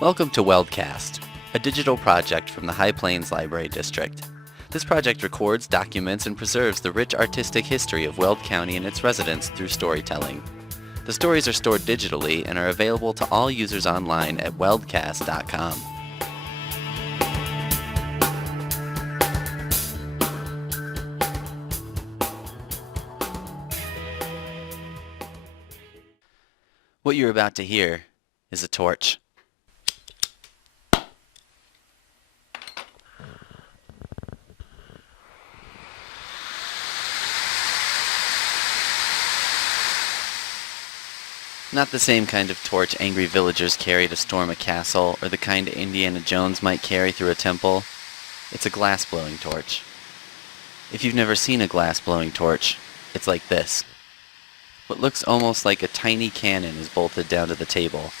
Welcome to Weldcast, a digital project from the High Plains Library District. This project records, documents, and preserves the rich artistic history of Weld County and its residents through storytelling. The stories are stored digitally and are available to all users online at weldcast.com. What you're about to hear is a torch. Not the same kind of torch angry villagers carry to storm a castle, or the kind Indiana Jones might carry through a temple. It's a glass-blowing torch. If you've never seen a glass-blowing torch, it's like this. What looks almost like a tiny cannon is bolted down to the table.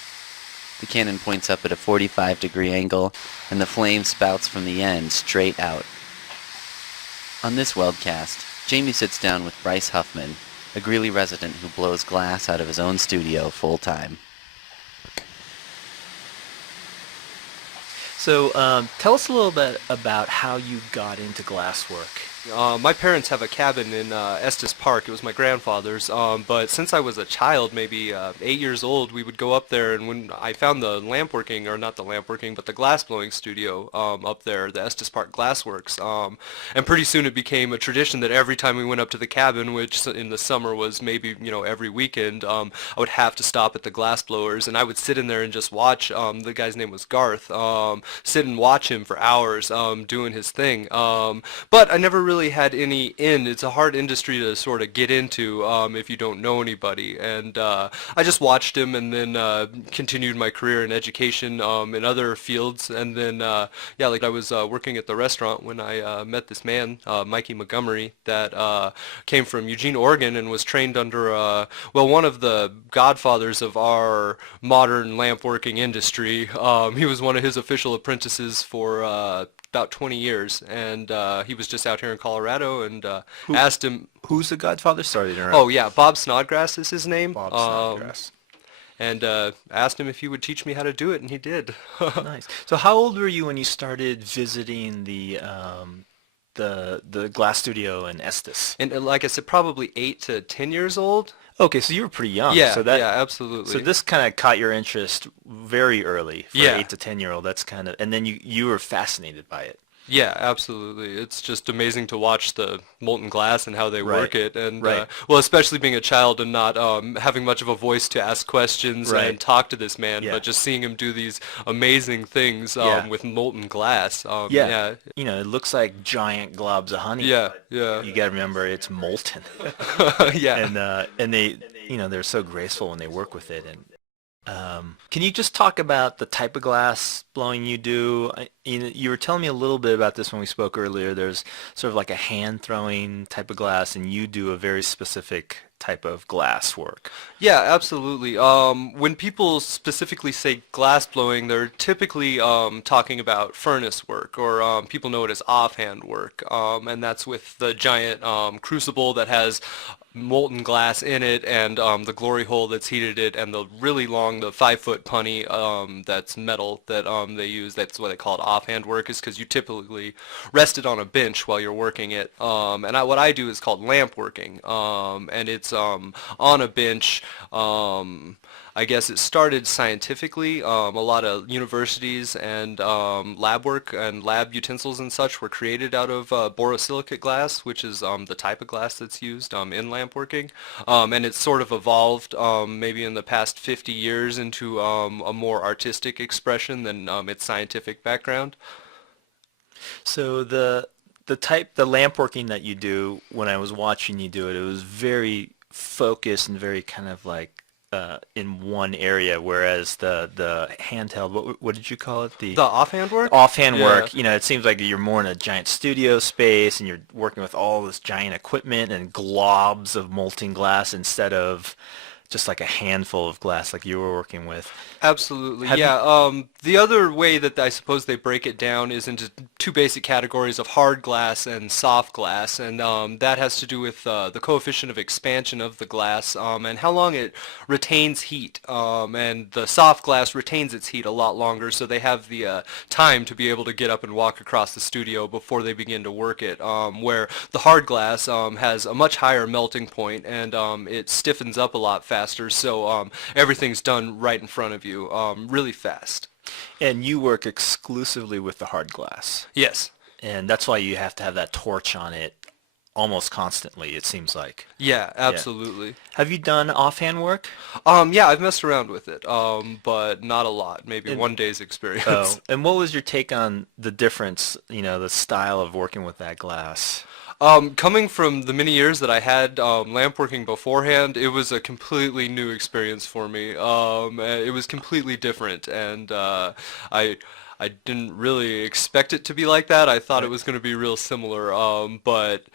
The cannon points up at a 45-degree angle, and the flame spouts from the end straight out. On this Weldcast, Jamie sits down with Bryce Huffman, a Greeley resident who blows glass out of his own studio full-time. So tell us a little bit about how you got into glass work. My parents have a cabin in Estes Park. It was my grandfather's, but since I was a child, maybe 8 years old, we would go up there, and when I found the lamp working, or not the lamp working, but the glass blowing studio up there, the Estes Park Glass Works, and pretty soon it became a tradition that every time we went up to the cabin, which in the summer was maybe, every weekend, I would have to stop at the glass blowers, and I would sit in there and just watch. The guy's name was Garth. Sit and watch him for hours doing his thing, but I never really had any in. It's a hard industry to sort of get into if you don't know anybody, and I just watched him, and then continued my career in education in other fields, and then like I was working at the restaurant when I met this man, Mikey Montgomery, that came from Eugene, Oregon, and was trained under one of the godfathers of our modern lamp working industry. He was one of his official apprentices for about 20 years, and he was just out here in Colorado, and asked him. Who's the godfather? Sorry to interrupt. Oh yeah, Bob Snodgrass is his name. Bob Snodgrass. And asked him if he would teach me how to do it, and he did. Nice. So how old were you when you started visiting the glass studio in Estes? And like I said, probably 8 to 10 years old. Okay, so you were pretty young. Yeah, So that, yeah, absolutely. So this kind of caught your interest very early for Yeah. an 8 to 10-year-old. That's kind of, and then you were fascinated by it. Yeah, absolutely. It's just amazing to watch the molten glass and how they Right. work it, and Right. especially being a child and not having much of a voice to ask questions Right. and talk to this man, Yeah. but just seeing him do these amazing things Yeah. with molten glass. Yeah. It looks like giant globs of honey. Yeah, but yeah. You got to remember it's molten. Yeah. And they, they're so graceful when they work with it. And can you just talk about the type of glass blowing you do? You were telling me a little bit about this when we spoke earlier. There's sort of like a hand throwing type of glass, and you do a very specific type of glass work. Yeah, absolutely. When people specifically say glass blowing, they're typically talking about furnace work, or people know it as offhand work, and that's with the giant crucible that has molten glass in it, and the glory hole that's heated it, and the really long, the 5-foot punny that's metal that they use. That's why they call it offhand work, is because you typically rest it on a bench while you're working it. What I do is called lamp working, and it's on a bench. I guess it started scientifically. A lot of universities and lab work and lab utensils and such were created out of borosilicate glass, which is the type of glass that's used in lamp working. And it's sort of evolved maybe in the past 50 years into a more artistic expression than its scientific background. So the lamp working that you do, when I was watching you do it, it was very focused and very kind of like in one area, whereas the handheld, what did you call it? The offhand work? Offhand Yeah. work, it seems like you're more in a giant studio space and you're working with all this giant equipment and globs of molten glass instead of just like a handful of glass like you were working with. Absolutely, Have you, yeah. The other way that I suppose they break it down is into two basic categories of hard glass and soft glass, and that has to do with the coefficient of expansion of the glass and how long it retains heat. And the soft glass retains its heat a lot longer, so they have the time to be able to get up and walk across the studio before they begin to work it. Where the hard glass has a much higher melting point and it stiffens up a lot faster, so everything's done right in front of you really fast. and you work exclusively with the hard glass, Yes. and that's why you have to have that torch on it almost constantly, it seems like. Yeah, Yeah. absolutely. Have you done offhand work? Yeah, I've messed around with it, but not a lot. Maybe And one day's experience. oh, and what was your take on the difference, the style of working with that glass? Coming from the many years that I had lamp working beforehand, it was a completely new experience for me. It was completely different, and I didn't really expect it to be like that. I thought it Right. was going to be real similar, but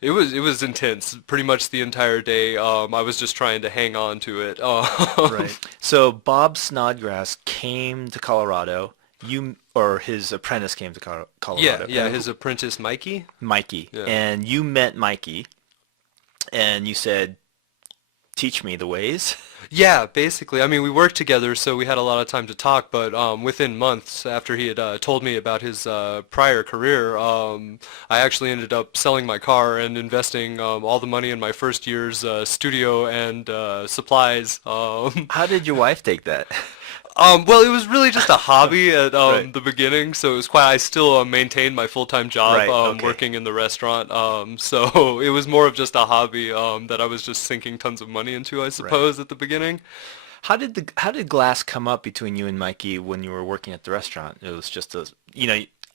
it was intense. Pretty much the entire day, I was just trying to hang on to it. Right. So Bob Snodgrass came to Colorado. Or his apprentice came to Yeah, Colorado. yeah. And His apprentice Mikey. Mikey. Yeah. And you met Mikey, and you said, "Teach me the ways." Yeah, basically. I mean, we worked together, so we had a lot of time to talk, but within months after he had told me about his prior career, I actually ended up selling my car and investing all the money in my first year's studio and supplies. How did your wife take that? Well, it was really just a hobby at Right. the beginning, so it was quite. I still maintained my full-time job Right. Okay. working in the restaurant, so it was more of just a hobby that I was just sinking tons of money into, I Right. suppose, at the beginning. How did glass come up between you and Mikey when you were working at the restaurant? It was just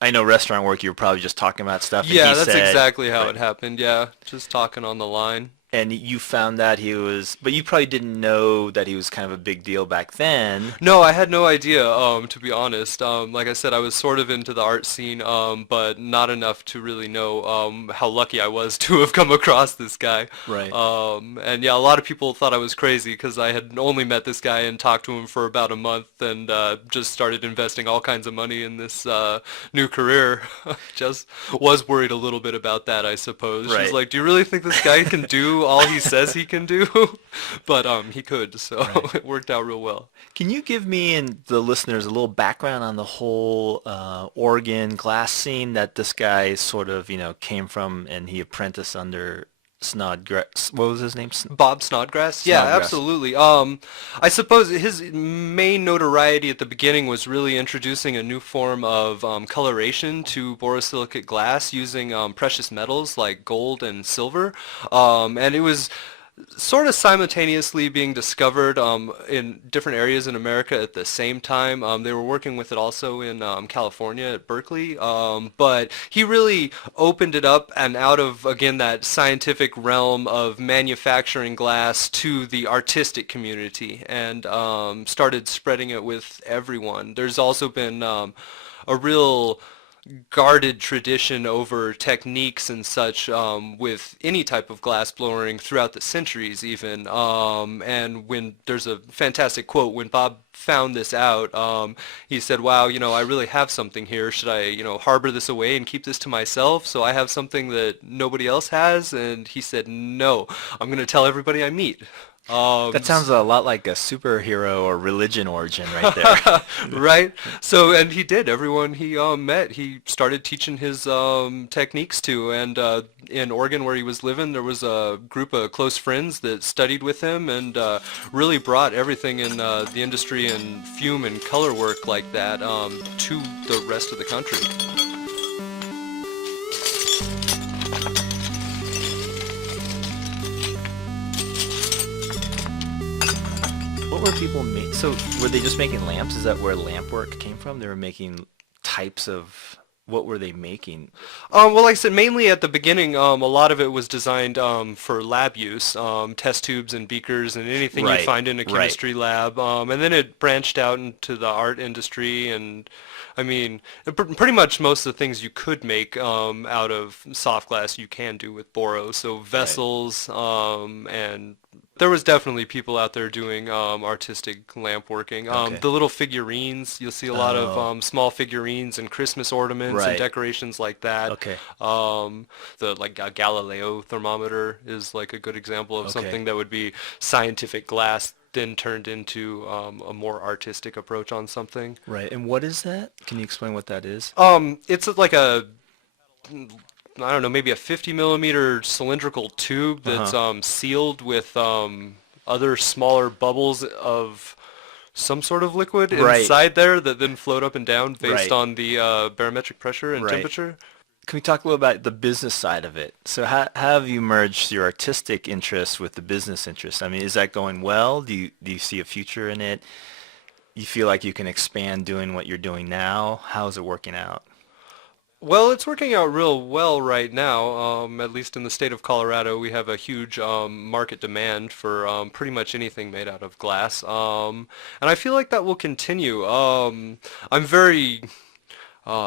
I know restaurant work. You were probably just talking about stuff, and Yeah, he that's said, exactly how right. it happened. Yeah, just talking on the line. And you found that he was, but you probably didn't know that he was kind of a big deal back then. No, I had no idea, to be honest. Like I said, I was sort of into the art scene, but not enough to really know how lucky I was to have come across this guy. Right. And yeah, a lot of people thought I was crazy because I had only met this guy and talked to him for about a month and just started investing all kinds of money in this new career. Just was worried a little bit about that, I suppose. She's Right. like, "Do you really think this guy can do all he says he can do?" But he could, so Right. it worked out real well. Can you give me and the listeners a little background on the whole Oregon glass scene that this guy sort of, came from, and he apprenticed under Snodgrass? What was his name? Bob Snodgrass? Yeah, Snodgrass. absolutely. I suppose his main notoriety at the beginning was really introducing a new form of coloration to borosilicate glass using precious metals like gold and silver. And it was sort of simultaneously being discovered in different areas in America at the same time. They were working with it also in California at Berkeley, but he really opened it up and out of, again, that scientific realm of manufacturing glass to the artistic community and started spreading it with everyone. There's also been a real guarded tradition over techniques and such with any type of glass blowing throughout the centuries even. And when there's a fantastic quote, when Bob found this out, he said, "Wow, I really have something here. Should I, harbor this away and keep this to myself so I have something that nobody else has?" And he said, "No, I'm going to tell everybody I meet." That sounds a lot like a superhero or religion origin right there. Right? So, and he did. Everyone he met, he started teaching his techniques to. And in Oregon, where he was living, there was a group of close friends that studied with him and really brought everything in the industry and fume and color work like that to the rest of the country. What were people So were they just making lamps? Is that where lamp work came from? They were making types of, what were they making? Well, like I said, mainly at the beginning, a lot of it was designed for lab use, test tubes and beakers and anything you'd Right, find in a right. chemistry lab. And then it branched out into the art industry, and I mean, pretty much most of the things you could make out of soft glass you can do with boro. So Right. vessels and There was definitely people out there doing artistic lamp working. Okay. The little figurines, you'll see a lot of Oh, small figurines and Christmas ornaments and right. decorations like that. Okay. The like a Galileo thermometer is like a good example of Okay. something that would be scientific glass then turned into a more artistic approach on something. Right. And what is that? Can you explain what that is? It's like a I don't know, maybe a 50 millimeter cylindrical tube that's Uh-huh. sealed with other smaller bubbles of some sort of liquid Right. inside there that then float up and down based Right. on the barometric pressure and Right. temperature. Can we talk a little about the business side of it? So how have you merged your artistic interest with the business interest? I mean, is that going well? Do you see a future in it? You feel like you can expand doing what you're doing now? How's it working out? Well, it's working out real well right now. At least in the state of Colorado, we have a huge market demand for pretty much anything made out of glass, and I feel like that will continue. I'm very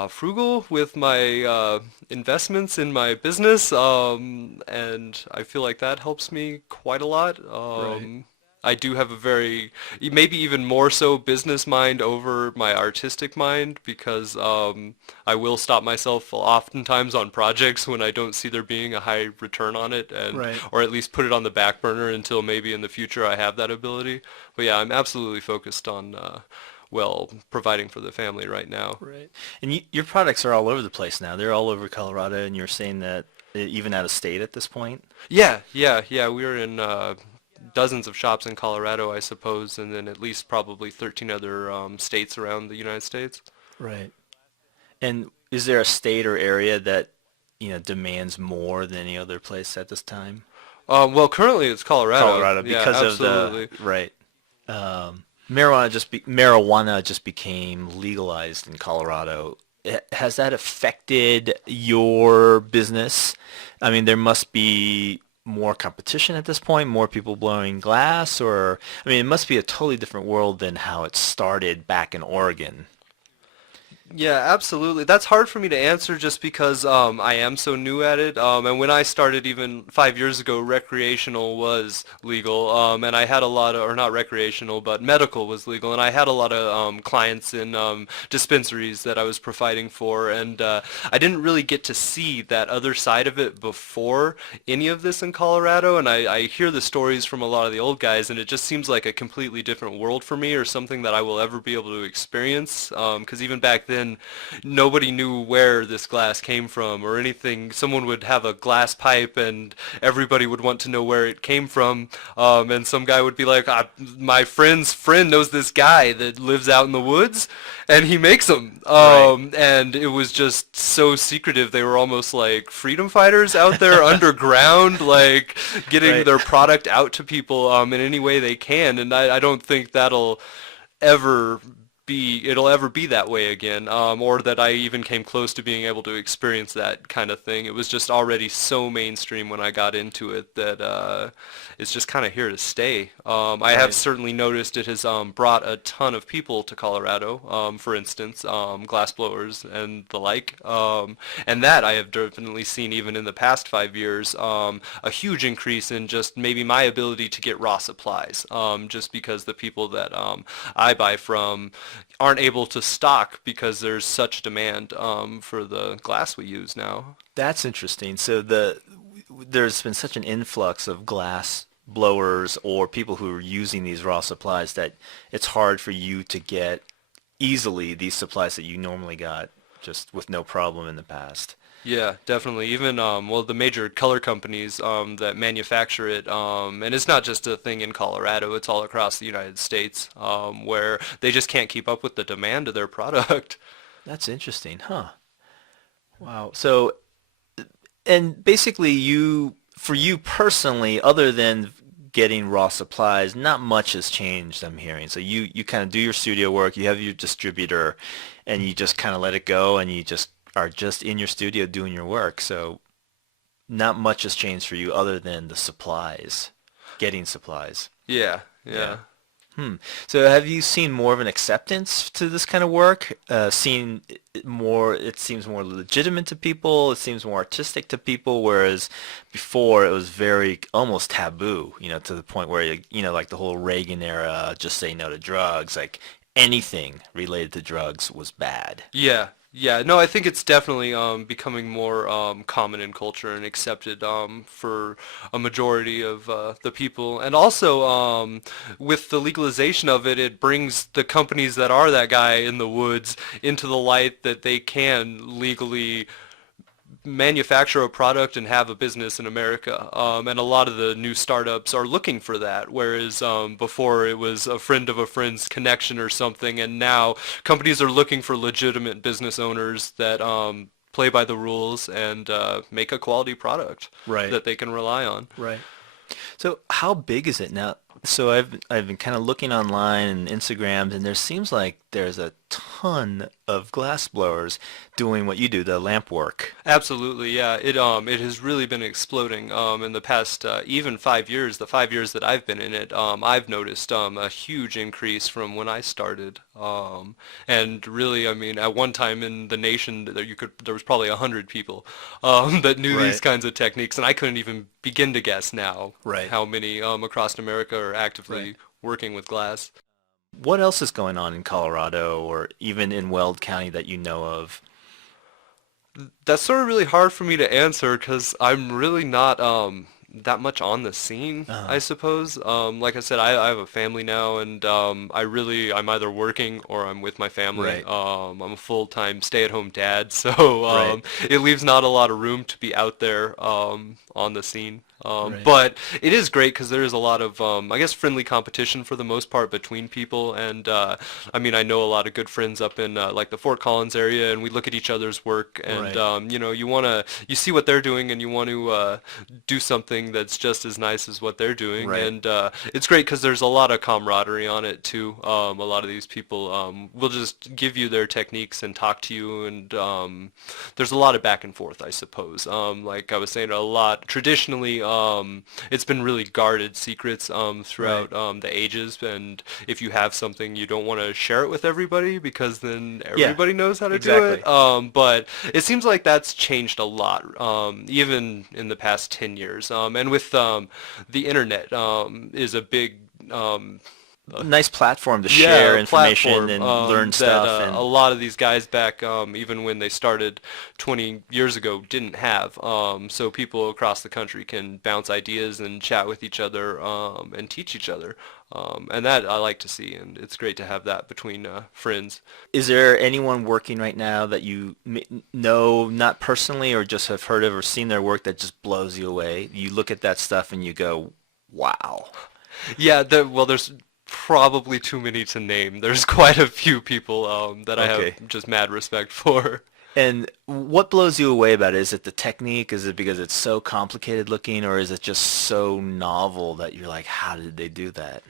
frugal with my investments in my business, and I feel like that helps me quite a lot. Right. I do have a very, maybe even more so business mind over my artistic mind because I will stop myself oftentimes on projects when I don't see there being a high return on it and Right. or at least put it on the back burner until maybe in the future I have that ability. But yeah, I'm absolutely focused on well, providing for the family right now. Right. And your products are all over the place now. They're all over Colorado, and you're saying that even out of state at this point? Yeah. We're in dozens of shops in Colorado, I suppose, and then at least probably 13 other states around the United States. Right. And is there a state or area that, demands more than any other place at this time? Well, currently it's Colorado. Colorado, Yeah, because of the, absolutely. right. Marijuana just became legalized in Colorado. Has that affected your business? I mean, there must be more competition at this point, more people blowing glass, or I mean, it must be a totally different world than how it started back in Oregon. Yeah, absolutely. That's hard for me to answer just because I am so new at it. And when I started even 5 years ago, recreational was legal. And I had a lot of, or not recreational, but medical was legal. And I had a lot of clients in dispensaries that I was providing for. And I didn't really get to see that other side of it before any of this in Colorado. And I hear the stories from a lot of the old guys, and it just seems like a completely different world for me or something that I will ever be able to experience. Because even back then, nobody knew where this glass came from or anything. Someone would have a glass pipe and everybody would want to know where it came from. And some guy would be like, my friend's friend knows this guy that lives out in the woods and he makes them. Right. And it was just so secretive. They were almost like freedom fighters out there underground, like getting Right. their product out to people in any way they can. And I don't think ever it'll ever be that way again, or that I even came close to being able to experience that kind of thing. It was just already so mainstream when I got into it that it's just kind of here to stay. I have Right. certainly noticed it has brought a ton of people to Colorado, for instance, glass blowers and the like, and that I have definitely seen even in the past 5 years, a huge increase in just maybe my ability to get raw supplies, just because the people that I buy from aren't able to stock because there's such demand for the glass we use now. That's interesting. So there's been such an influx of glass blowers or people who are using these raw supplies that it's hard for you to get easily these supplies that you normally got just with no problem in the past. Yeah, definitely. Even well, the major color companies that manufacture it, and it's not just a thing in Colorado; it's all across the United States, where they just can't keep up with the demand of their product. That's interesting, huh? Wow. So, and basically for you personally, other than getting raw supplies, not much has changed, I'm hearing. So you kind of do your studio work, you have your distributor, and you just kind of let it go, and you just are just in your studio doing your work. So not much has changed for you other than the supplies, getting supplies. Yeah, Yeah. yeah. So have you seen more of an acceptance to this kind of work? Seen it more, it seems more legitimate to people, it seems more artistic to people, whereas before it was very almost taboo, to the point where, like the whole Reagan era, just say no to drugs, like anything related to drugs was bad. Yeah, yeah. No, I think it's definitely becoming more common in culture and accepted for a majority of the people. And also with the legalization of it, it brings the companies that are that guy in the woods into the light that they can legally manufacture a product and have a business in America. And a lot of the new startups are looking for that, whereas before it was a friend of a friend's connection or something, and now companies are looking for legitimate business owners that play by the rules and make a quality product Right. that they can rely on. Right. So how big is it now? So I've been kind of looking online and Instagrams, and there seems like there's a ton of glass blowers doing what you do, the lamp work. Absolutely, yeah. It has really been exploding in the past even 5 years. The 5 years that I've been in it, I've noticed a huge increase from when I started. And really, I mean, at one time in the nation, there was probably 100 people that knew these Right. kinds of techniques, and I couldn't even begin to guess now Right. how many across America are actively Right. working with glass. What else is going on in Colorado or even in Weld County that you know of? That's sort of really hard for me to answer because I'm really not that much on the scene, I Uh, suppose. Like I said, I have a family now, and I'm either working or I'm with my family. right. I'm a full-time stay-at-home dad, so Right. it leaves not a lot of room to be out there on the scene. Right. But it is great because there is a lot of, I guess, friendly competition for the most part between people. And I mean, I know a lot of good friends up in like the Fort Collins area, and we look at each other's work. And Right. you see what they're doing, and you want to do something that's just as nice as what they're doing. Right. And it's great because there's a lot of camaraderie on it too. A lot of these people will just give you their techniques and talk to you, and there's a lot of back and forth, I suppose. Like I was saying, a lot traditionally. It's been really guarded secrets Right. throughout the ages, and if you have something, you don't want to share it with everybody because then Yeah. everybody knows how to do Exactly. it. But it seems like that's changed a lot, even in the past 10 years. And with the internet is a big Nice platform to yeah, share a information platform and learn that stuff a and lot of these guys back, even when they started 20 years ago, didn't have. So people across the country can bounce ideas and chat with each other and teach each other. And that I like to see, and it's great to have that between friends. is there anyone working right now that you know, not personally or just have heard of or seen their work that just blows you away? You look at that stuff and you go, wow. Yeah, well, there's probably too many to name. There's quite a few people that I Okay. have just mad respect for. And what blows you away about it? Is it the technique? Is it because it's so complicated looking, or is it just so novel that you're like, how did they do that?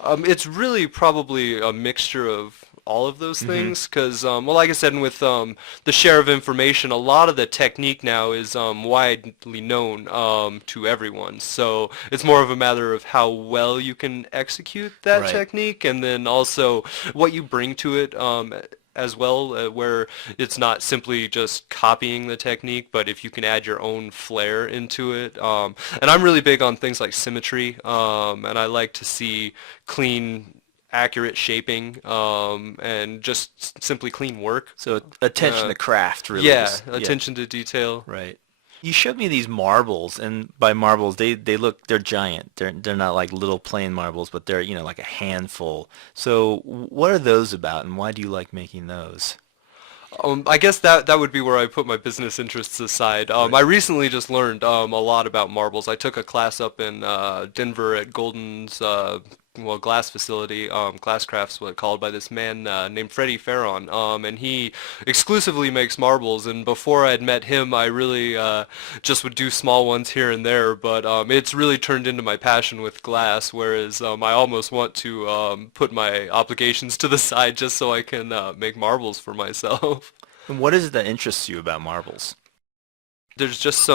It's really probably a mixture of all of those Hmm. things because, well, like I said, with the share of information, a lot of the technique now is widely known to everyone. So it's more of a matter of how well you can execute that Right. technique and then also what you bring to it. As well, where it's not simply just copying the technique, but if you can add your own flair into it. And I'm really big on things like symmetry, and I like to see clean, accurate shaping, and just simply clean work. So attention Uh, to craft really yeah, is, yeah, attention to detail. right. You showed me these marbles, and by marbles, they look, they're giant. They're not like little plain marbles, but they're, like a handful. So what are those about, and why do you like making those? I guess that would be where I put my business interests aside. Right. I recently just learned a lot about marbles. I took a class up in Denver at Golden's well, glass facility, Glasscraft's what called by this man named Freddie Farron, and he exclusively makes marbles. And before I'd met him, I really just would do small ones here and there. But it's really turned into my passion with glass. Whereas I almost want to put my obligations to the side just so I can make marbles for myself. And what is it that interests you about marbles? There's just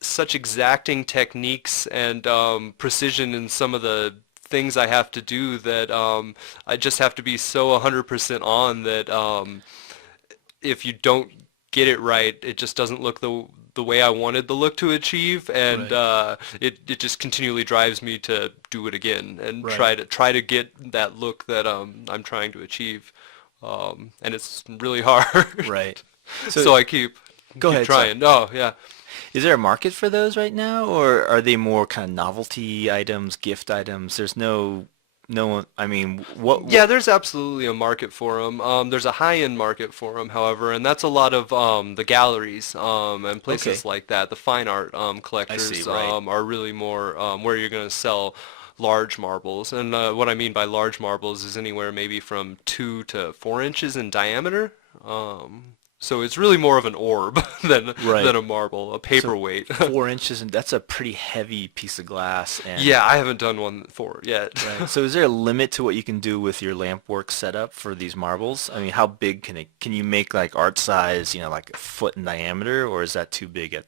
such exacting techniques and precision in some of the things I have to do that I just have to be so 100% on that if you don't get it right, it just doesn't look the way I wanted the look to achieve, and Right. it just continually drives me to do it again and Right. try to get that look that I'm trying to achieve, and it's really hard. Right. So So I keep go ahead. Sorry. trying. Oh yeah. Is there a market for those right now, or are they more kind of novelty items, gift items? There's no one. I mean, Yeah, there's absolutely a market for them. There's a high-end market for them, however, and that's a lot of the galleries and Okay. places like that. The fine art I see. collectors Right. are really more where you're going to sell large marbles. And what I mean by large marbles is anywhere maybe from 2 to 4 inches in diameter. So it's really more of an orb Right. than a marble, a So paperweight. 4 inches, and that's a pretty heavy piece of glass. And Yeah, I haven't done one for it yet. right. So is there a limit to what you can do with your lamp work setup for these marbles? I mean, how big can it? Can you make like art size, like a foot in diameter, or is that too big at?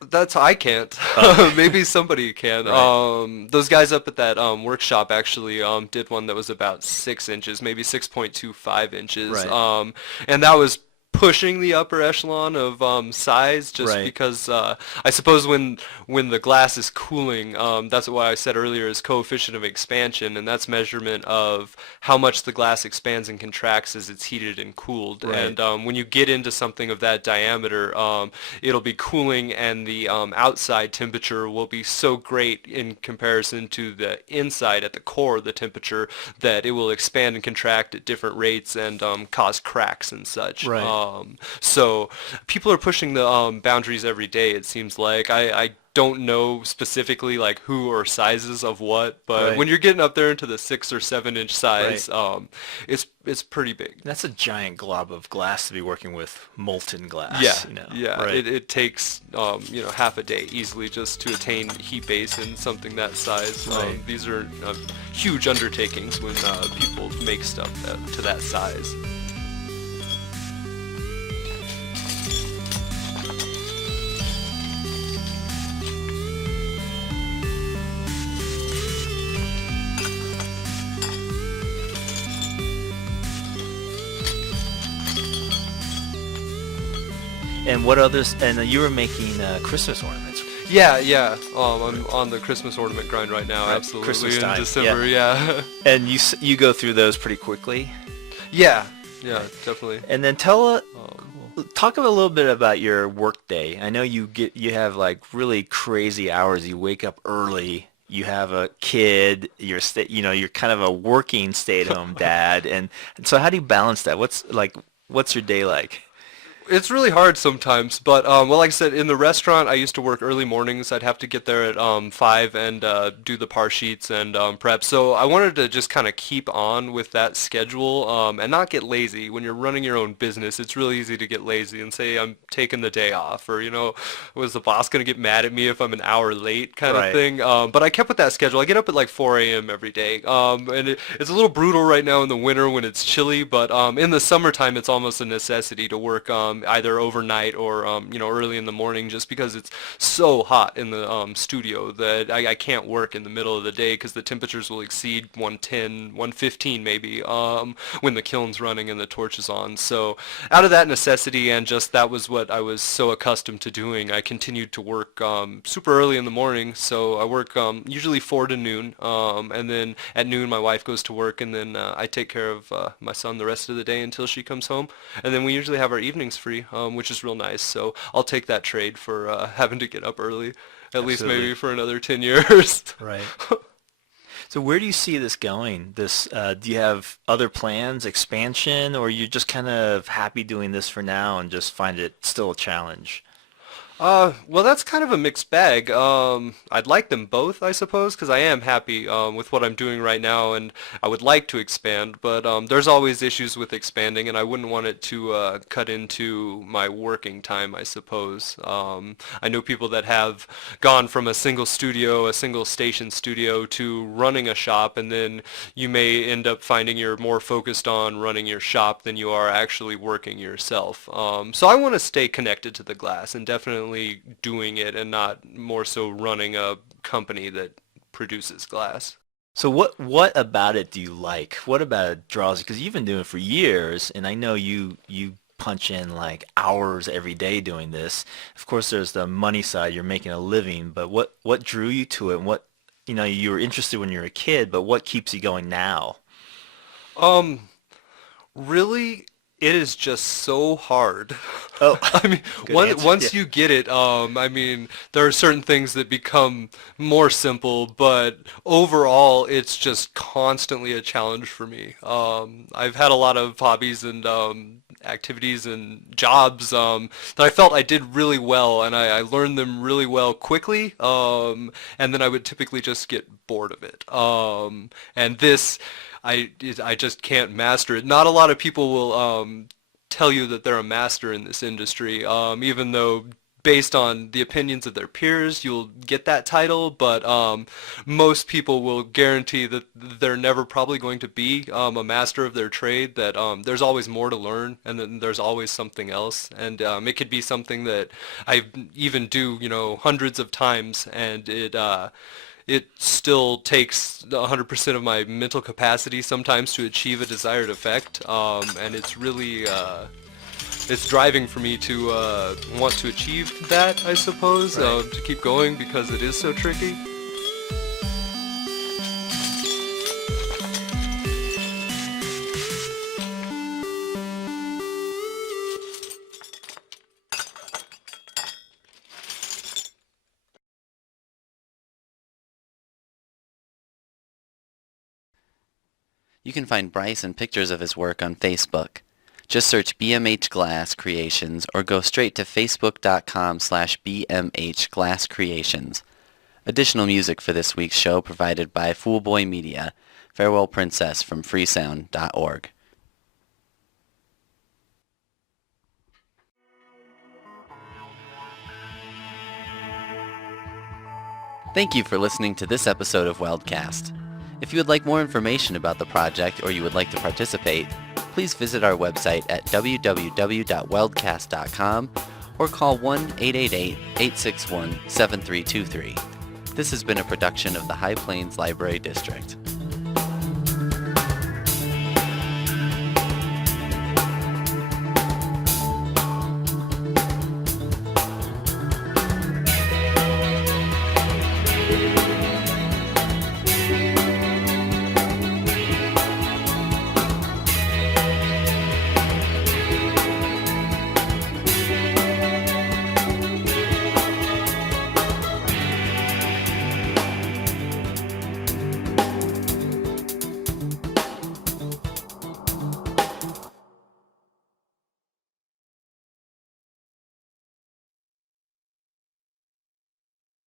That's I can't. Okay. Maybe somebody can. Right. Those guys up at that workshop actually did one that was about 6 inches, maybe 6.25 inches, Right. and that was pushing the upper echelon of size, just Right. because I suppose when the glass is cooling, that's why I said earlier is coefficient of expansion, and that's measurement of how much the glass expands and contracts as it's heated and cooled. Right. And when you get into something of that diameter, it'll be cooling, and the outside temperature will be so great in comparison to the inside at the core, the temperature, that it will expand and contract at different rates and cause cracks and such. Right. So people are pushing the boundaries every day, it seems like. I don't know specifically like who or sizes of what, but Right. when you're getting up there into the 6 or 7 inch Right. size, it's pretty big. That's a giant glob of glass to be working with molten Yeah, glass. yeah. Right. It takes half a day easily just to attain heat base in something that size. Right. These are huge undertakings when people make stuff to that size. And what others? And you were making Christmas ornaments, Yeah, yeah. I'm on the Christmas ornament grind right now. right? Absolutely Christmas in time. December. Yeah. Yeah. And you go through those pretty quickly. Yeah. Yeah. Definitely. And then talk a little bit about your work day. I know you have like really crazy hours. You wake up early. You have a kid. You're kind of a working stay-at-home dad. And so how do you balance that? What's your day like? It's really hard sometimes, but well, like I said, in the restaurant, I used to work early mornings. I'd have to get there at 5 and do the par sheets and prep. So I wanted to just kind of keep on with that schedule and not get lazy. When you're running your own business, it's really easy to get lazy and say I'm taking the day off, or was the boss going to get mad at me if I'm an hour late, kind of Right. thing. But I kept with that schedule. I get up at like 4 a.m. every day, and it's a little brutal right now in the winter when it's chilly, but in the summertime, it's almost a necessity to work either overnight or early in the morning, just because it's so hot in the studio that I can't work in the middle of the day because the temperatures will exceed 110, 115 maybe when the kiln's running and the torch is on. So out of that necessity, and just that was what I was so accustomed to doing, I continued to work super early in the morning. So I work usually 4 to noon, and then at noon my wife goes to work, and then I take care of my son the rest of the day until she comes home, and then we usually have our evenings free, which is real nice. So I'll take that trade for having to get up early, at least Absolutely. maybe for another 10 years. Right. So where do you see this going? Do you have other plans, expansion, or you're just kind of happy doing this for now and just find it still a challenge? Well, that's kind of a mixed bag. I'd like them both, I suppose, because I am happy with what I'm doing right now, and I would like to expand, but there's always issues with expanding, and I wouldn't want it to cut into my working time, I suppose. I know people that have gone from a single studio, a single station studio, to running a shop, and then you may end up finding you're more focused on running your shop than you are actually working yourself. So I want to stay connected to the glass and definitely doing it, and not more so running a company that produces glass. So what about it do you like? What about it draws you? Because you've been doing it for years, and I know you punch in like hours every day doing this. Of course, there's the money side. You're making a living, but what drew you to it? And what you were interested when you were a kid, but what keeps you going now? Um, Really, it is just so hard. Oh, I mean, good answer. Yeah, once you get it, I mean, there are certain things that become more simple, but overall, it's just constantly a challenge for me. I've had a lot of hobbies and activities and jobs that I felt I did really well, and I learned them really well quickly, and then I would typically just get bored of it. And this. I just can't master it. Not a lot of people will tell you that they're a master in this industry, even though based on the opinions of their peers, you'll get that title, but most people will guarantee that they're never probably going to be a master of their trade, that there's always more to learn, and then there's always something else, and it could be something that I even do, hundreds of times, and it still takes 100% of my mental capacity sometimes to achieve a desired effect, and it's really it's driving for me to want to achieve that, I suppose, right. to keep going because it is so tricky. You can find Bryce and pictures of his work on Facebook. Just search BMH Glass Creations or go straight to facebook.com/BMH Glass Creations. Additional music for this week's show provided by Foolboy Media. Farewell Princess from freesound.org. Thank you for listening to this episode of Weldcast. If you would like more information about the project or you would like to participate, please visit our website at www.weldcast.com or call 1-888-861-7323. This has been a production of the High Plains Library District.